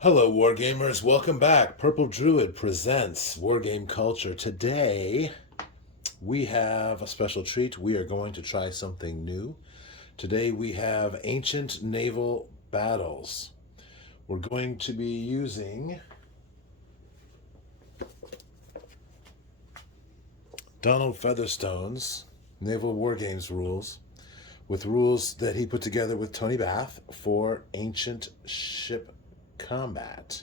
Hello, Wargamers. Welcome back. Purple Druid presents Wargame Culture. Today, we have a special treat. We are going to try something new. Today, we have ancient naval battles. We're going to be using Donald Featherstone's Naval Wargames rules with rules that he put together with Tony Bath for ancient ship combat.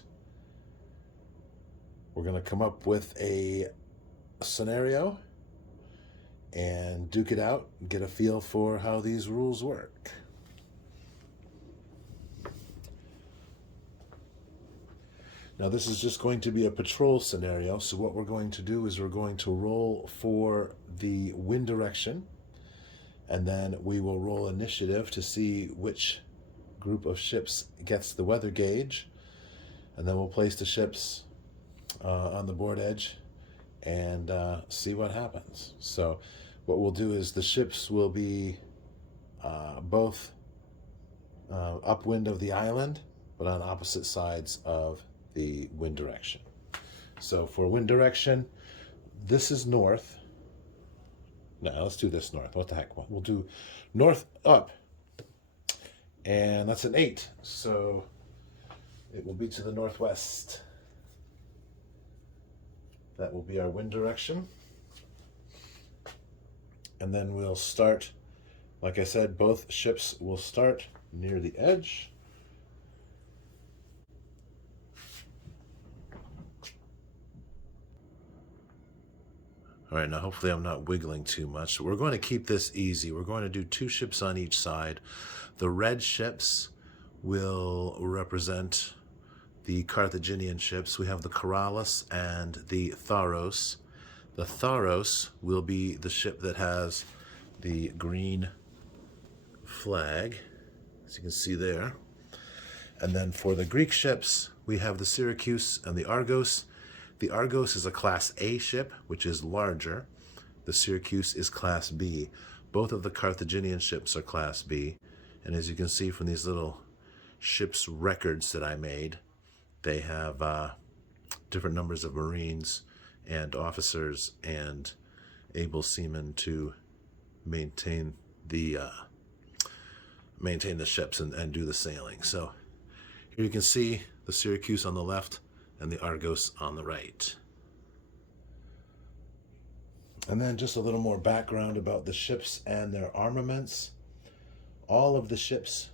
We're going to come up with a scenario and duke it out, get a feel for how these rules work. Now this is just going to be a patrol scenario, so what we're going to do is we're going to roll for the wind direction, and then we will roll initiative to see which group of ships gets the weather gauge, and then we'll place the ships on the board edge and see what happens. So what we'll do is the ships will be both upwind of the island, but on opposite sides of the wind direction. So for wind direction, this is north. No, let's do this north. What the heck? We'll do north up. And that's an 8. So it will be to the northwest. That will be our wind direction. And then we'll start, like I said, both ships will start near the edge. All right, now hopefully I'm not wiggling too much. We're going to keep this easy. We're going to do 2 ships on each side. The red ships will represent the Carthaginian ships. We have the Corrales and the Tharos. The Tharos will be the ship that has the green flag, as you can see there. And then for the Greek ships, we have the Syracuse and the Argos. The Argos is a Class A ship, which is larger. The Syracuse is Class B. Both of the Carthaginian ships are Class B. And as you can see from these little ships records that I made, they have different numbers of Marines and officers and able seamen to maintain the ships and do the sailing. So here you can see the Syracuse on the left and the Argos on the right. And then just a little more background about the ships and their armaments. All of the ships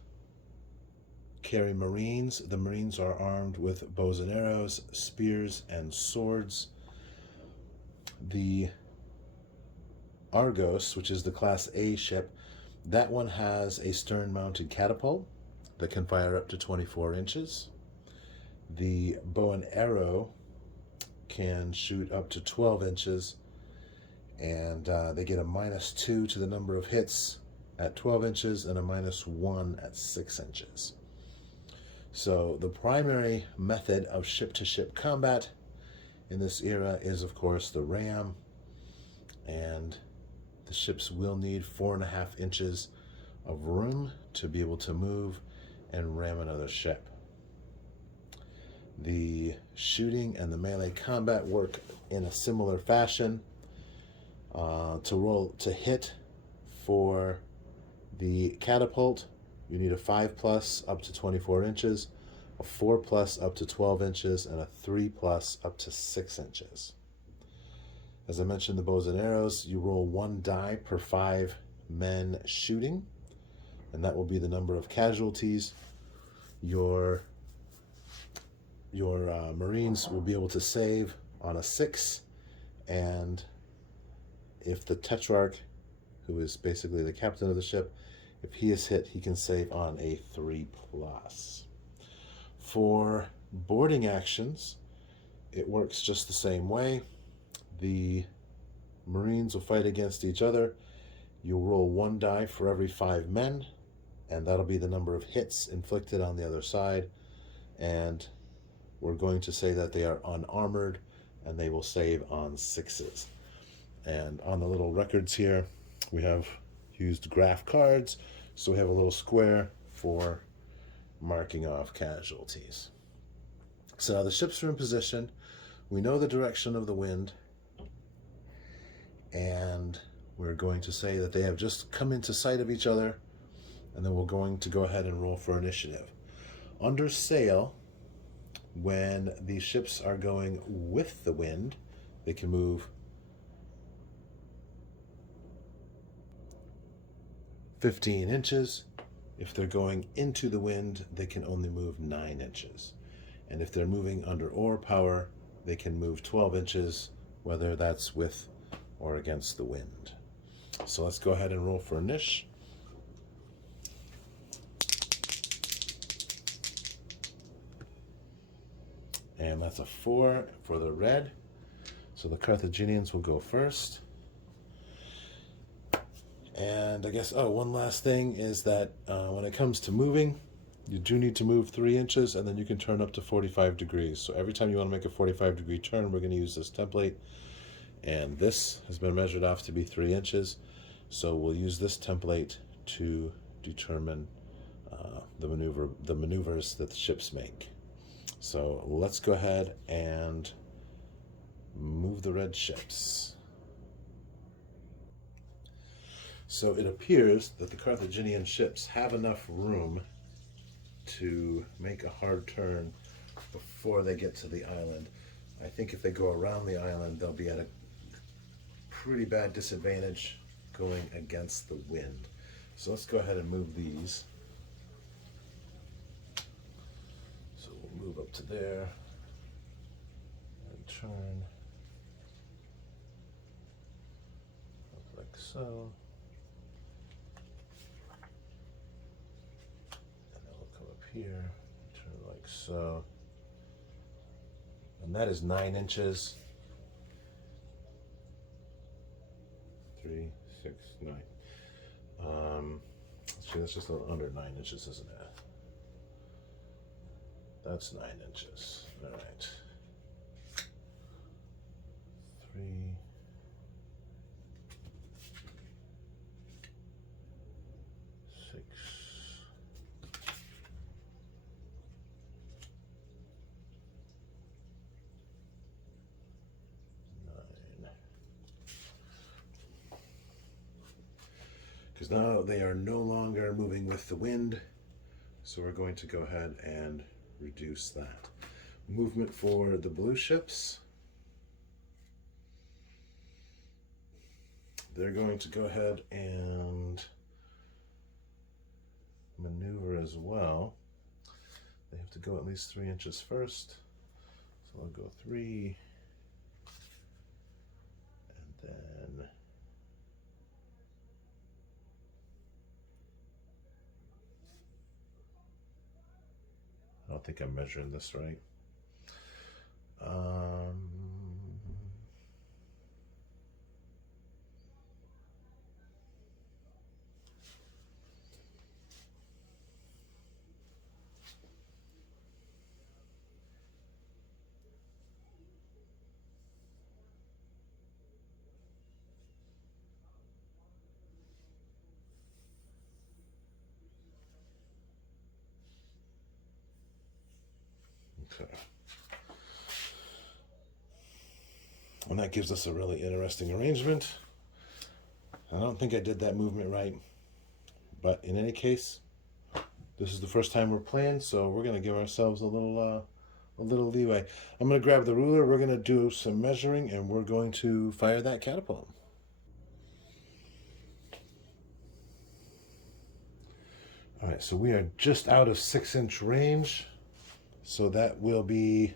carry Marines. The Marines are armed with bows and arrows, spears, and swords. The Argos, which is the Class A ship, that one has a stern-mounted catapult that can fire up to 24 inches. The bow and arrow can shoot up to 12 inches, and they get a -2 to the number of hits at 12 inches and a -1 at 6 inches. So the primary method of ship-to-ship combat in this era is, of course, the ram, and the ships will need 4.5 inches of room to be able to move and ram another ship. The shooting and the melee combat work in a similar fashion. To hit for the catapult, you need a 5+ up to 24 inches, a 4+ up to 12 inches, and a 3+ up to 6 inches. As I mentioned, the bows and arrows, you roll 1 die per 5 men shooting, and that will be the number of casualties your Marines will be able to save on a 6, and if the Tetrarch, who is basically the captain of the ship, if he is hit, he can save on a 3+. For boarding actions, it works just the same way. The Marines will fight against each other. You'll roll 1 die for every 5 men, and that'll be the number of hits inflicted on the other side. And we're going to say that they are unarmored, and they will save on 6s. And on the little records here, we have used graph cards, so we have a little square for marking off casualties. So now the ships are in position. We know the direction of the wind. And we're going to say that they have just come into sight of each other. And then we're going to go ahead and roll for initiative. Under sail, when the ships are going with the wind, they can move 15 inches. If they're going into the wind, they can only move 9 inches. And if they're moving under oar power, they can move 12 inches, whether that's with or against the wind. So let's go ahead and roll for Nish. And that's a 4 for the red. So the Carthaginians will go first. And I guess, one last thing is that when it comes to moving, you do need to move 3 inches, and then you can turn up to 45 degrees. So every time you want to make a 45-degree turn, we're going to use this template. And this has been measured off to be 3 inches. So we'll use this template to determine the maneuvers that the ships make. So let's go ahead and move the red ships. So it appears that the Carthaginian ships have enough room to make a hard turn before they get to the island. I think if they go around the island, they'll be at a pretty bad disadvantage going against the wind. So let's go ahead and move these. So we'll move up to there and turn up like so. Here, turn like so, and that is 9 inches. 3, 6, 9. See, that's just a little under 9 inches, isn't it? That's 9 inches. All right. 3, 6. Because now they are no longer moving with the wind, so we're going to go ahead and reduce that. Movement for the blue ships. They're going to go ahead and maneuver as well. They have to go at least 3 inches first. So I'll go 3, and then I don't think I'm measuring this right. Okay. And that gives us a really interesting arrangement. I don't think I did that movement right, but in any case, this is the first time we're playing, so we're going to give ourselves a little leeway. I'm going to grab the ruler, we're going to do some measuring, and we're going to fire that catapult. All right, so we are just out of 6-inch range, so that will be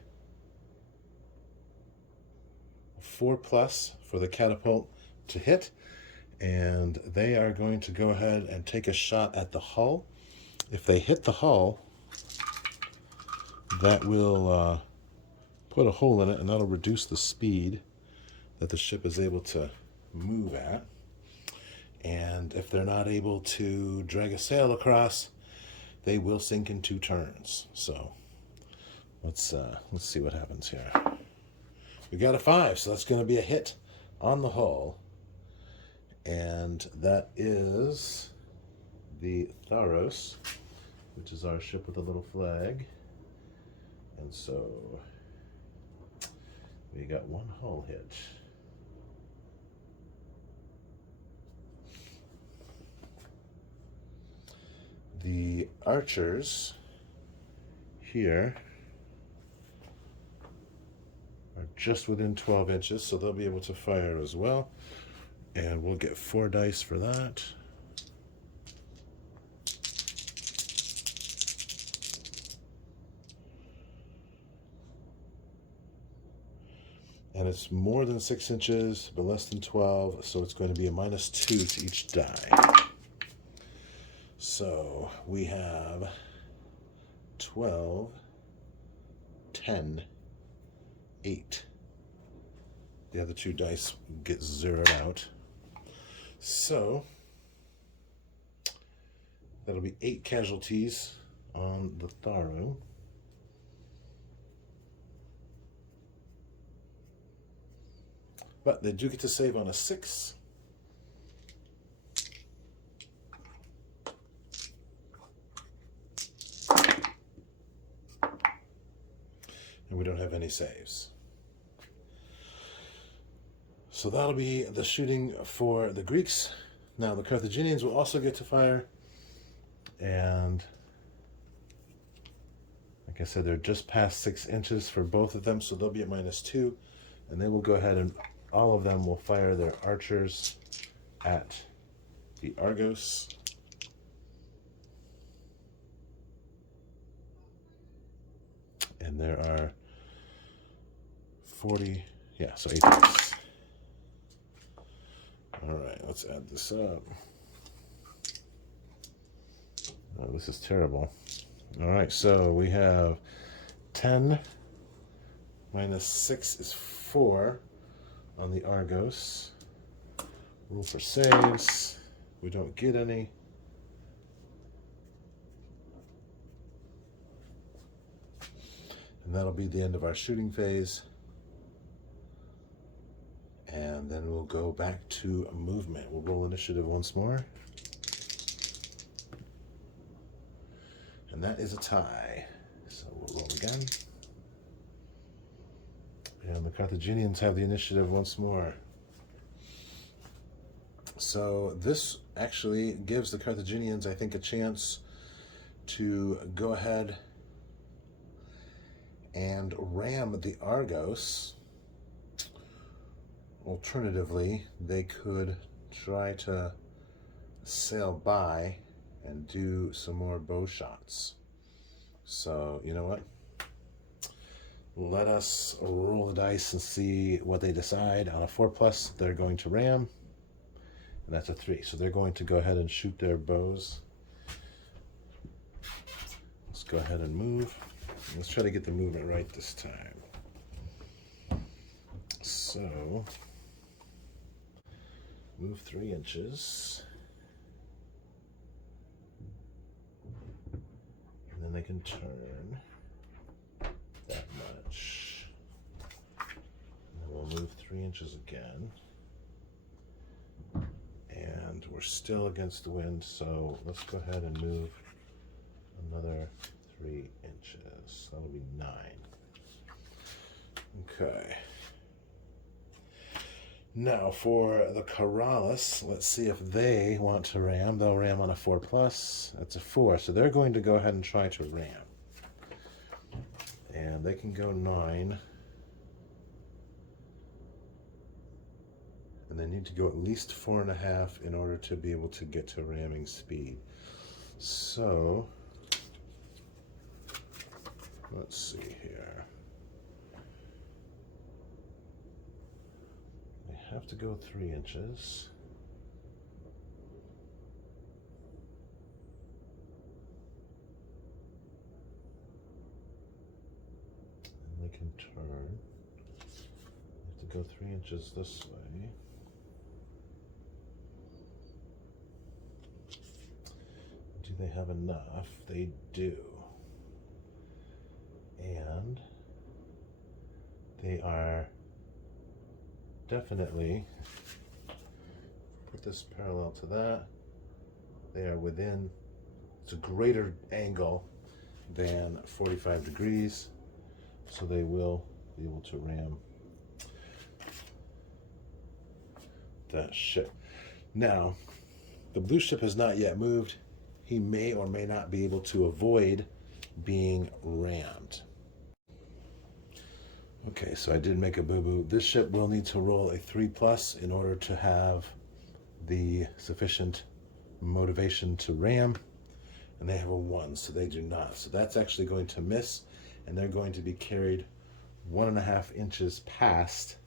4+ for the catapult to hit, and they are going to go ahead and take a shot at the hull. If they hit the hull, that will put a hole in it, and that'll reduce the speed that the ship is able to move at. And if they're not able to drag a sail across, they will sink in 2 turns. So let's see what happens here. We got a 5, so that's going to be a hit on the hull. And that is the Tharos, which is our ship with a little flag. And so we got one hull hit. The archers here are just within 12 inches, so they'll be able to fire as well. And we'll get 4 dice for that. And it's more than 6 inches, but less than 12, so it's going to be a -2 to each die. So we have 12, 10, 8. The other 2 dice get zeroed out. So that'll be 8 casualties on the Tharu. But they do get to save on a 6. And we don't have any saves. So that'll be the shooting for the Greeks. Now the Carthaginians will also get to fire. And like I said, they're just past 6 inches for both of them, so they'll be at -2. And they will go ahead and all of them will fire their archers at the Argos. And there are 40, yeah, so 8 dice. All right, let's add this up. Oh, this is terrible. All right, so we have 10 -6 is 4 on the Argos. Roll for saves. We don't get any. And that'll be the end of our shooting phase. And then we'll go back to movement. We'll roll initiative once more. And that is a tie. So we'll roll again. And the Carthaginians have the initiative once more. So this actually gives the Carthaginians, I think, a chance to go ahead and ram the Argos. Alternatively, they could try to sail by and do some more bow shots. So, you know what? Let us roll the dice and see what they decide. On a 4+, they're going to ram, and that's a 3. So they're going to go ahead and shoot their bows. Let's go ahead and move. Let's try to get the movement right this time. So, move 3 inches. And then they can turn that much. And then we'll move 3 inches again. And we're still against the wind, so let's go ahead and move another 3 inches. That'll be 9. Okay. Now for the Corrales, let's see if they want to ram. They'll ram on a 4+. That's a 4, so they're going to go ahead and try to ram. And they can go 9. And they need to go at least 4.5 in order to be able to get to ramming speed. So, let's see here. They have to go 3 inches. And they can turn. They have to go 3 inches this way. Do they have enough? They do. And they are definitely, put this parallel to that, they are within, it's a greater angle than 45 degrees. so they will be able to ram that ship. Now, the blue ship has not yet moved. He may or may not be able to avoid being rammed. Okay, so I did make a boo-boo. This ship will need to roll a 3+ in order to have the sufficient motivation to ram, and they have a 1, so they do not. So that's actually going to miss, and they're going to be carried 1.5 inches past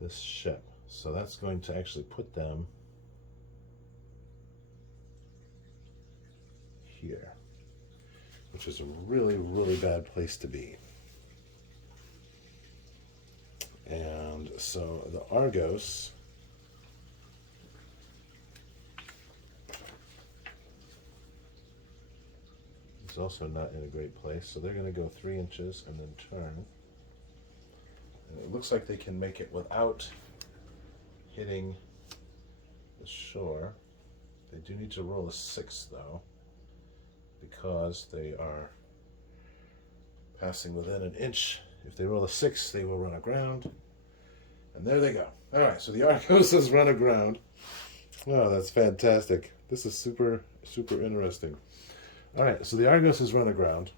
this ship. So that's going to actually put them here, which is a really, really bad place to be. And so the Argos is also not in a great place, so they're going to go 3 inches and then turn. And it looks like they can make it without hitting the shore. They do need to roll a 6 though, because they are passing within an inch. If they roll a 6, they will run aground. And there they go. All right, so the Argos has run aground. Wow, that's fantastic. This is super, super interesting. All right, so the Argos has run aground,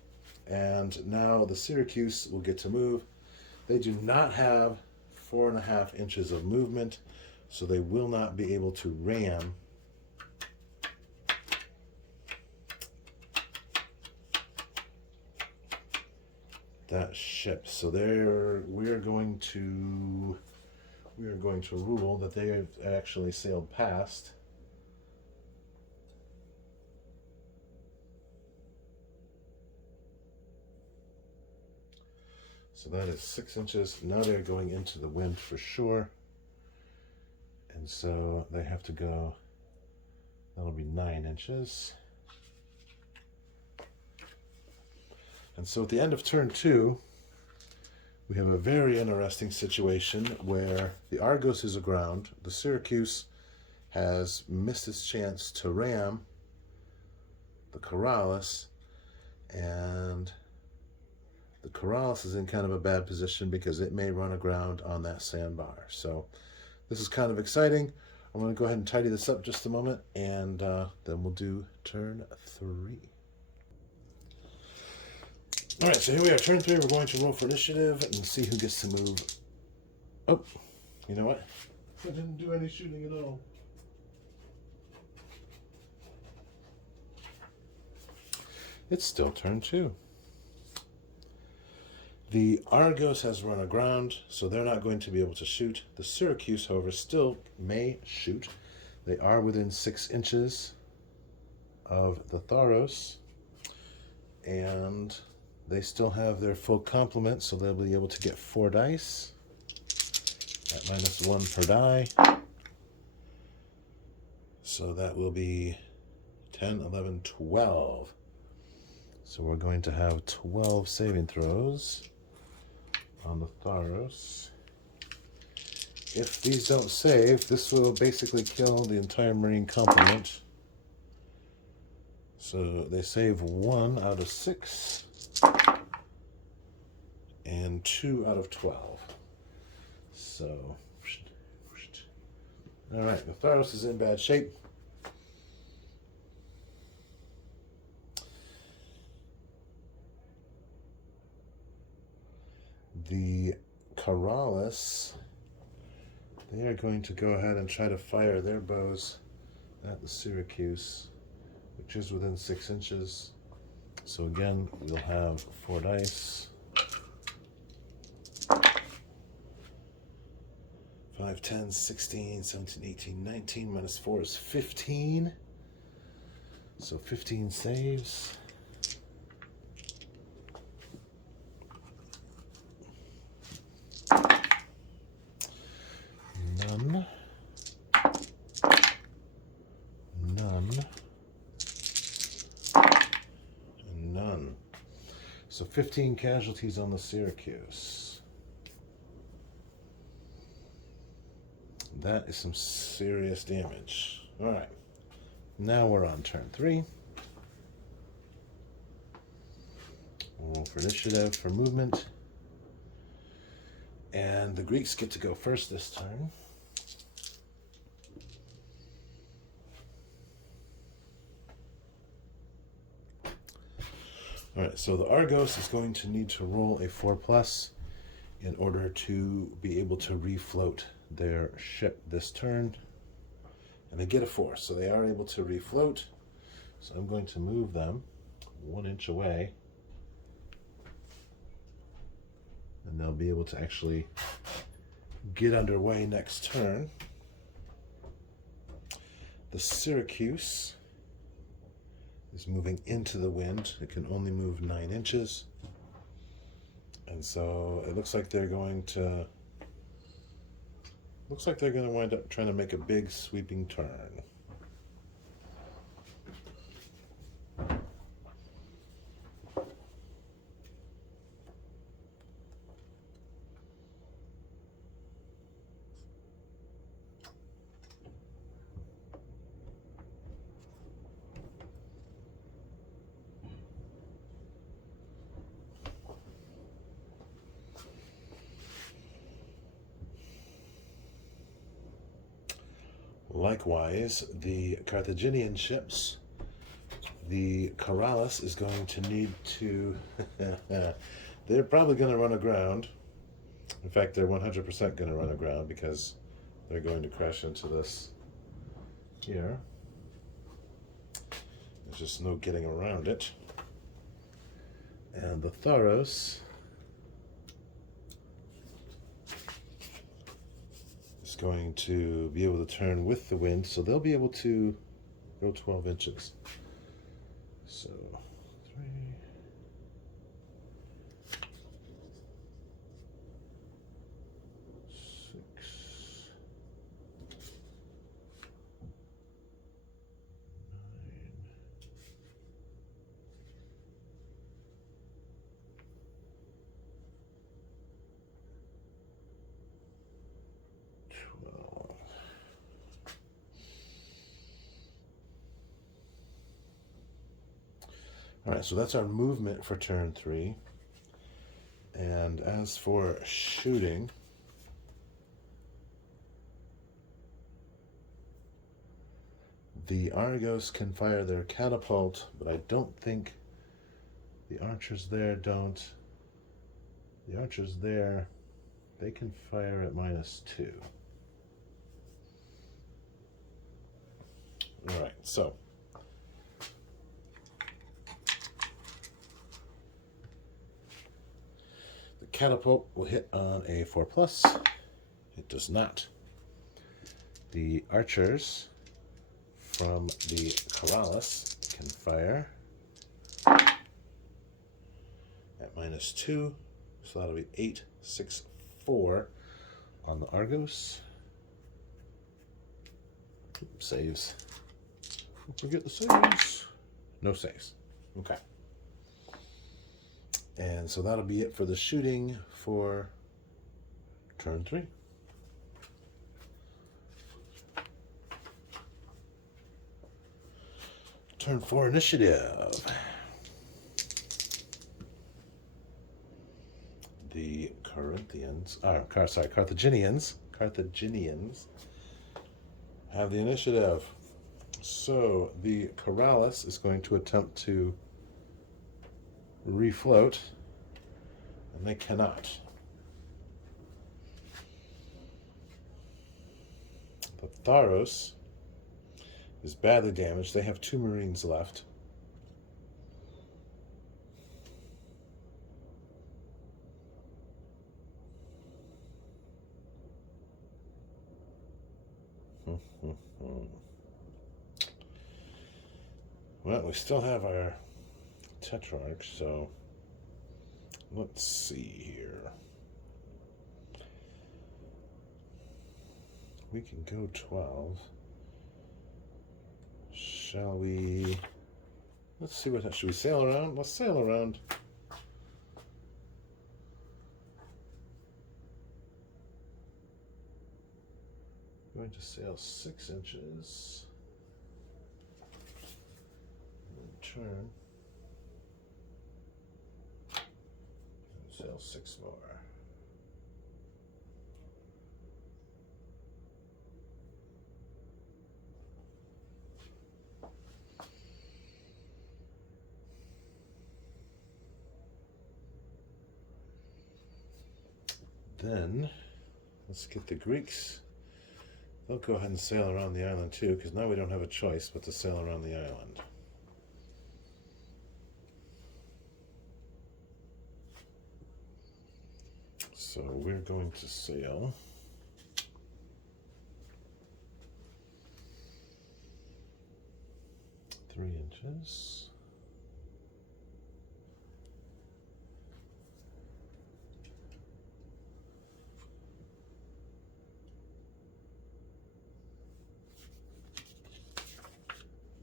and now the Syracuse will get to move. They do not have 4.5 inches of movement, so they will not be able to ram that ship. So we are going to rule that they have actually sailed past. So that is 6 inches. Now they're going into the wind for sure. And so they have to go, that'll be 9 inches. And so at the end of turn 2, we have a very interesting situation where the Argos is aground. The Syracuse has missed its chance to ram the Corrales, and the Corrales is in kind of a bad position because it may run aground on that sandbar. So this is kind of exciting. I'm going to go ahead and tidy this up just a moment, and then we'll do turn 3. All right, so here we are, turn 3. We're going to roll for initiative and see who gets to move. Oh, you know what? I didn't do any shooting at all. It's still turn 2. The Argos has run aground, so they're not going to be able to shoot. The Syracuse, however, still may shoot. They are within 6 inches of the Tharos, and they still have their full complement, so they'll be able to get 4 dice at -1 per die. So that will be 10, 11, 12. So we're going to have 12 saving throws on the Tharos. If these don't save, this will basically kill the entire Marine complement. So they save 1 out of 6 and 2 out of 12. So, all right, the Tharos is in bad shape. The Corrales, they are going to go ahead and try to fire their bows at the Syracuse, which is within 6 inches. So again, we'll have 4 dice. 5, 10, 16, 17, 18, 19, -4 is 15. So 15 saves. None. None. And none. So 15 casualties on the Syracuse. That is some serious damage. All right. Now we're on turn 3. Roll for initiative for movement. And the Greeks get to go first this turn. Alright, so the Argos is going to need to roll a 4+ in order to be able to refloat their ship this turn. And they get a 4, so they are able to refloat. So I'm going to move them 1 inch away. And they'll be able to actually get underway next turn. The Syracuse is moving into the wind. It can only move 9 inches. And so it looks like they're going to wind up trying to make a big sweeping turn. Likewise, the Carthaginian ships, the Corrales is going to need to... they're probably going to run aground. In fact, they're 100% going to run aground because they're going to crash into this here. There's just no getting around it. And the Tharos is going to be able to turn with the wind, so they'll be able to go 12 inches. So 3, 6, 12. All right, so that's our movement for turn 3. And as for shooting, the Argos can fire their catapult, but I don't think the archers there don't. The archers there, they can fire at -2. All right, so the catapult will hit on a 4+. It does not. The archers from the Corrales can fire at -2, so that'll be 8, 6, 4 on the Argos. Saves. Forget the saves. No saves. Okay. And so that'll be it for the shooting for turn 3. Turn 4 initiative. The Carthaginians have the initiative. So the Corrales is going to attempt to refloat, and they cannot. The Tharos is badly damaged. They have 2 Marines left. Well, we still have our Tetrarch, so let's see here. We can go 12. Shall we? Let's see what. Should we sail around? Let's sail around. Going to sail 6 inches. And turn. Sail 6 more. Then, let's get the Greeks. They'll go ahead and sail around the island too, because now we don't have a choice but to sail around the island. So we're going to sail 3 inches.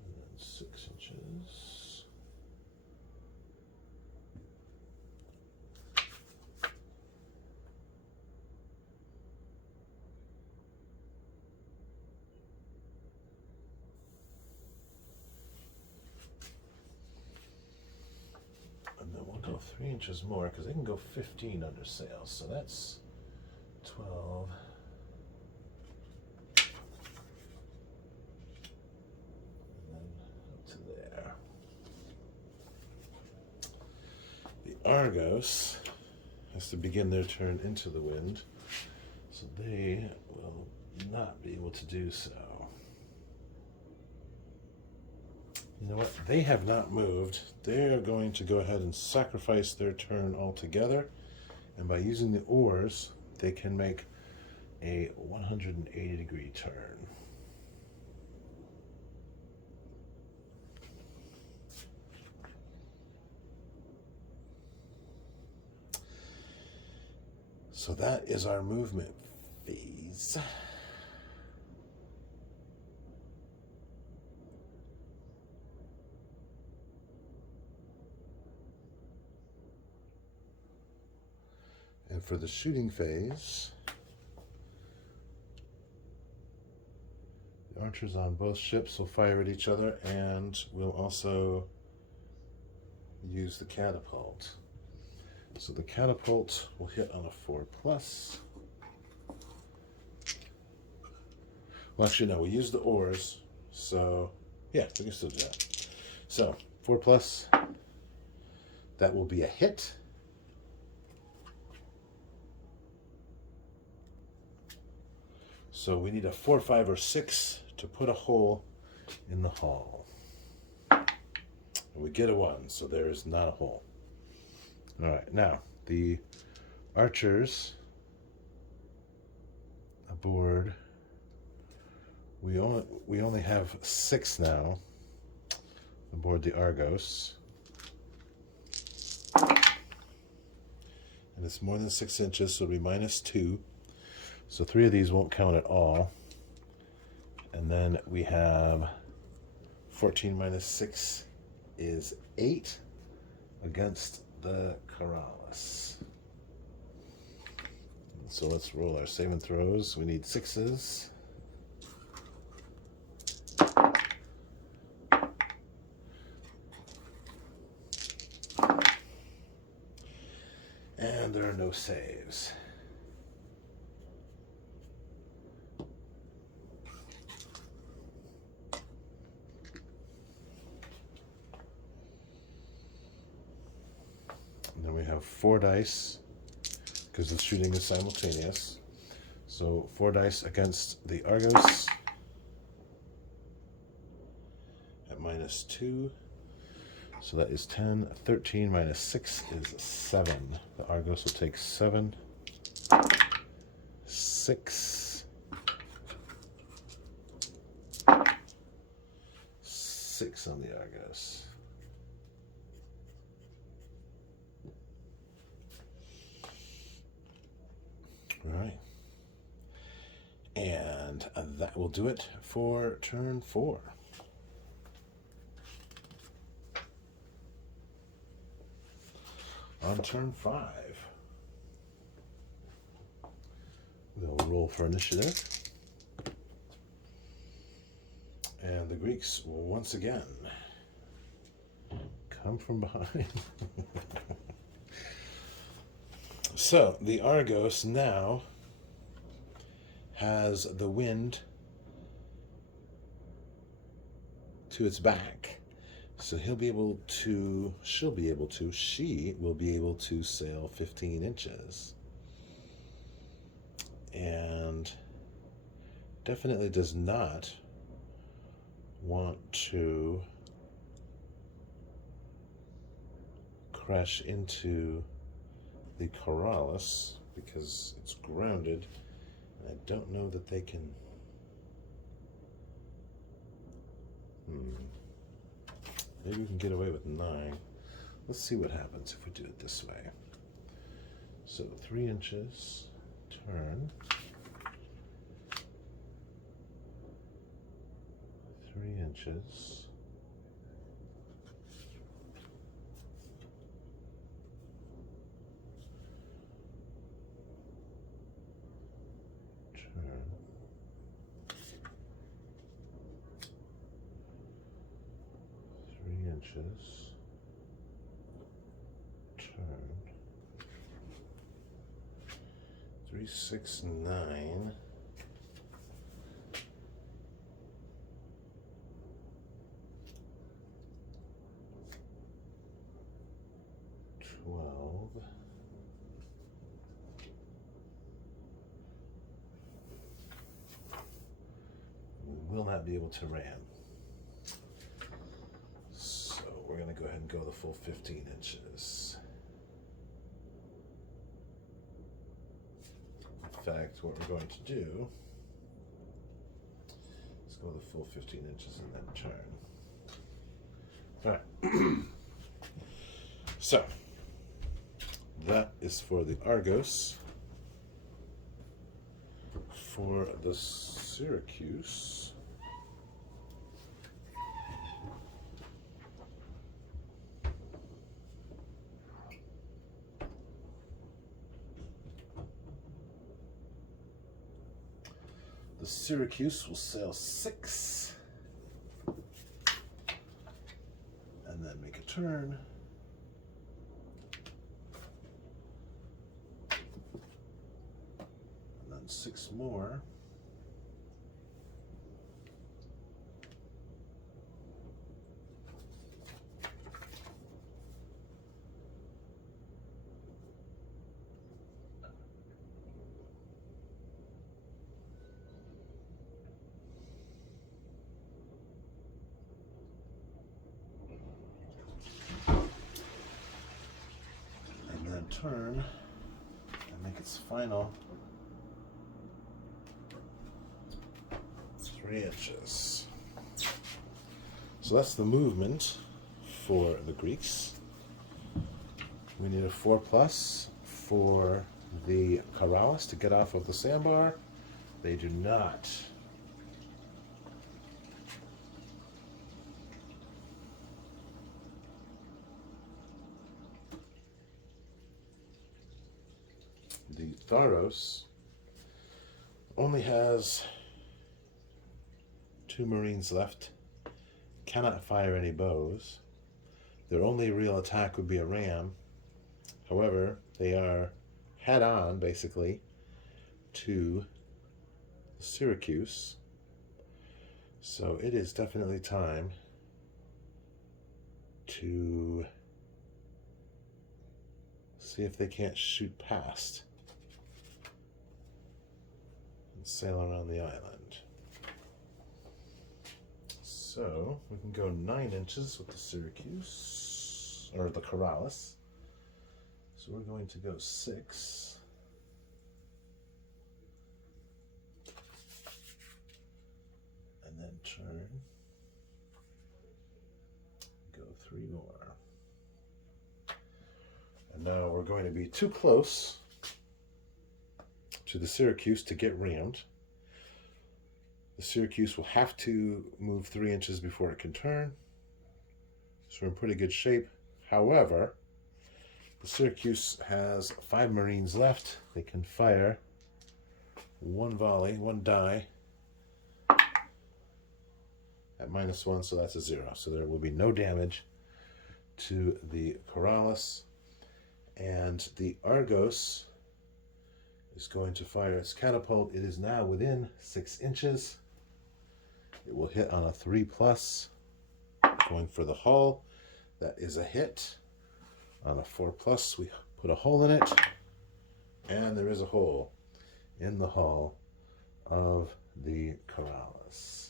And then 6 inches. And then we'll go 3 inches more because they can go 15 under sail. So that's 12. And then up to there. The Argos has to begin their turn into the wind. So they will not be able to do so. You know what? They have not moved. They're going to go ahead and sacrifice their turn altogether. And by using the oars, they can make a 180-degree turn. So that is our movement phase. And for the shooting phase, the archers on both ships will fire at each other, and we'll also use the catapult. So the catapult will hit on a 4+. Well, actually, no, we use the oars, so yeah, we can still do that. So 4+, that will be a hit. So we need a 4, 5, or 6 to put a hole in the hull. And we get a 1, so there is not a hole. All right, now the archers aboard. We only have 6 now aboard the Argos, and it's more than 6 inches, so it'll be -2. So 3 of these won't count at all. And then we have 14 minus 6 is 8 against the Corrales. So let's roll our save and throws. We need 6s. And there are no saves. And then we have 4 dice, because the shooting is simultaneous. So 4 dice against the Argos at -2. So that is 10. 13 minus 6 is 7. The Argos will take 7. 6. 6 on the Argos. All right. And that will do it for turn 4. On turn 5, we'll roll for initiative. And the Greeks will once again come from behind. So the Argos now has the wind to its back. So she will be able to sail 15 inches. And definitely does not want to crash into the Corrales because it's grounded. I don't know that they can. Maybe we can get away with 9. Let's see what happens if we do it this way. So 3 inches, turn. 3 inches. Turn. 3 inches. Turn. 3, 6, 9. 12. We will not be able to ram. So we're going to go ahead and go the full 15 inches. In fact, what we're going to do is go the full 15 inches and then turn. All right. So that is for the Argos. For the Syracuse, will sail 6 and then make a turn. And then 6 more. Turn and make its final 3 inches. So that's the movement for the Greeks. We need a 4+ for the Corrales to get off of the sandbar. They do not. The Tharos only has 2 Marines left, cannot fire any bows. Their only real attack would be a ram. However, they are head-on, basically, to Syracuse. So it is definitely time to see if they can't shoot past and sail around the island. So we can go 9 inches with the Syracuse, or the Corrales. So we're going to go 6. And then turn. Go 3 more. And now we're going to be too close to the Syracuse to get rammed. The Syracuse will have to move 3 inches before it can turn. So we're in pretty good shape. However, the Syracuse has 5 Marines left. They can fire 1 volley, 1 die at -1, so that's a 0. So there will be no damage to the Corrales. And the Argos is going to fire its catapult. It is now within 6 inches. It will hit on a 3+, going for the hull. That is a hit. On a 4+, we put a hole in it, and there is a hole in the hull of the Corrales.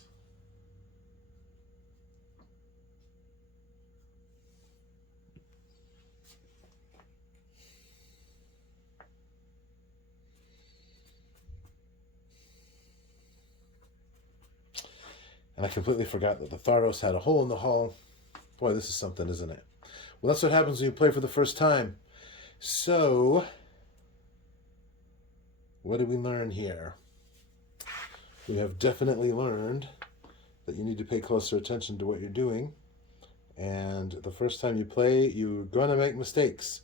And I completely forgot that the Tharos had a hole in the hull. Boy, this is something, isn't it? Well, that's what happens when you play for the first time. So, what did we learn here? We have definitely learned that you need to pay closer attention to what you're doing. And the first time you play, you're going to make mistakes.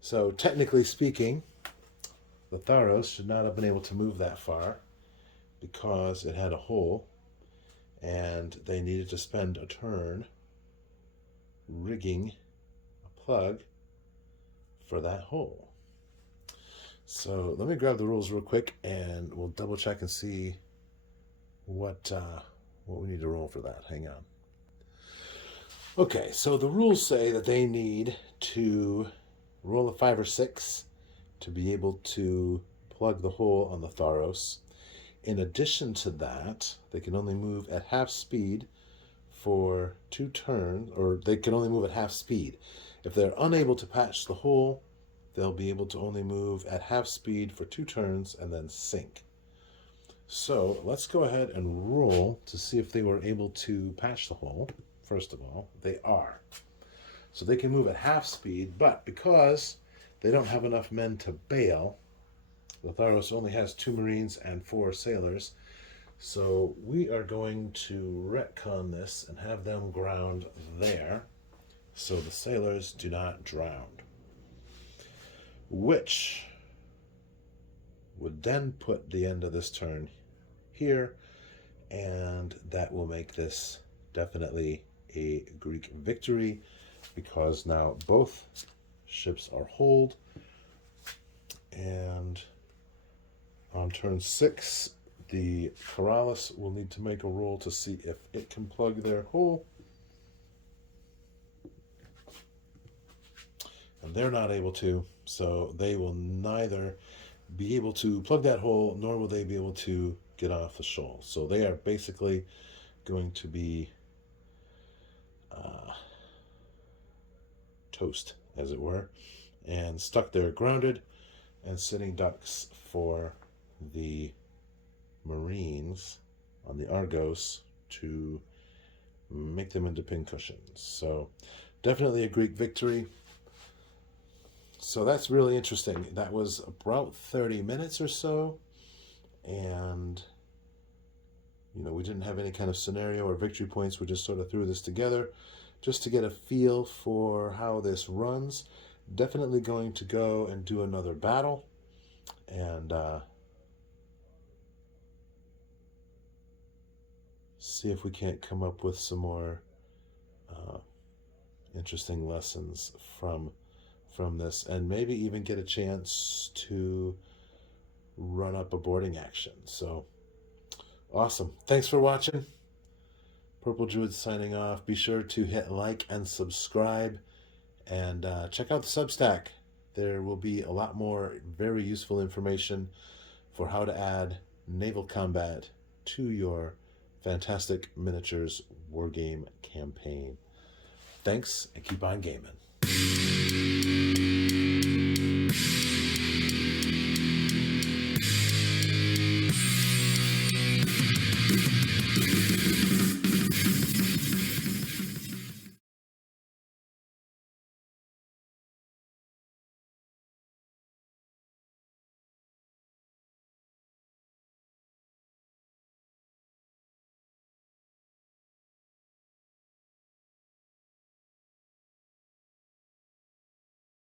So, technically speaking, the Tharos should not have been able to move that far because it had a hole. And they needed to spend a turn rigging a plug for that hole. So let me grab the rules real quick and we'll double check and see what we need to roll for that. Hang on. Okay, so the rules say that they need to roll a 5 or 6 to be able to plug the hole on the Tharos. In addition to that, they can only move at half speed for 2 turns, or they can only move at half speed. If they're unable to patch the hole, they'll be able to only move at half speed for 2 turns and then sink. So let's go ahead and roll to see if they were able to patch the hole. First of all, they are. So they can move at half speed, but because they don't have enough men to bail, the Tharos only has 2 Marines and 4 sailors, so we are going to retcon this and have them ground there so the sailors do not drown. Which would then put the end of this turn here, and that will make this definitely a Greek victory because now both ships are holed. And on turn 6, the Corrales will need to make a roll to see if it can plug their hole. And they're not able to, so they will neither be able to plug that hole, nor will they be able to get off the shoal. So they are basically going to be toast, as it were, and stuck there grounded and sitting ducks for the Marines on the Argos to make them into pincushions. So definitely a Greek victory. So that's really interesting. That was about 30 minutes or so, and we didn't have any kind of scenario or victory points. We just sort of threw this together just to get a feel for how this runs. Definitely going to go and do another battle and see if we can't come up with some more interesting lessons from this, and maybe even get a chance to run up a boarding action. So awesome. Thanks for watching. Purple Druid signing off. Be sure to hit like and subscribe, and check out the Substack. There will be a lot more very useful information for how to add naval combat to your fantastic miniatures wargame campaign. Thanks, and keep on gaming.